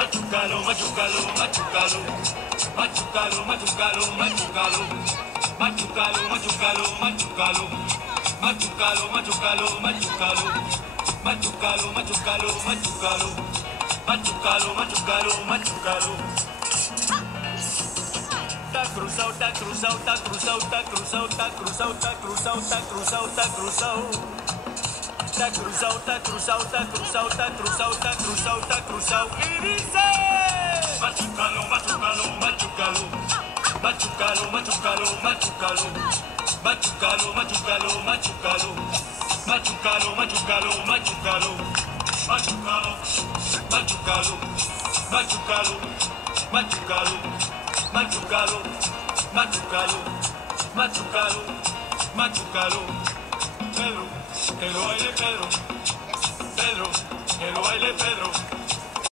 Machucalo, machucalo, machucalo. Machucalo, machucalo, machucalo. Machucalo, machucalo, machucalo. Machucalo, machucalo, machucalo. Machucalo, machucalo, machucalo. Machucalo, machucalo, machucalo. Ta cruzado, ta cruzado, ta cruzado, ta cruzado, ta cruzado, ta cruzado, ta cruzado, ta cruzado. Ta cruzado, ta cruzado, ta cruzado, ta cruzado, ta cruzado, ta cruzado. Y dice: machucalo, machucalo, machucalo. Machucalo, machucalo, machucalo. Machucalo, machucalo, machucalo. Machucalo, machucalo, machucalo. Machucalo, machucalo, machucalo. Machucalo, machucalo, machucalo. Machucalo, machucalo. Pedro, que lo baile Pedro. Pedro, que lo baile Pedro.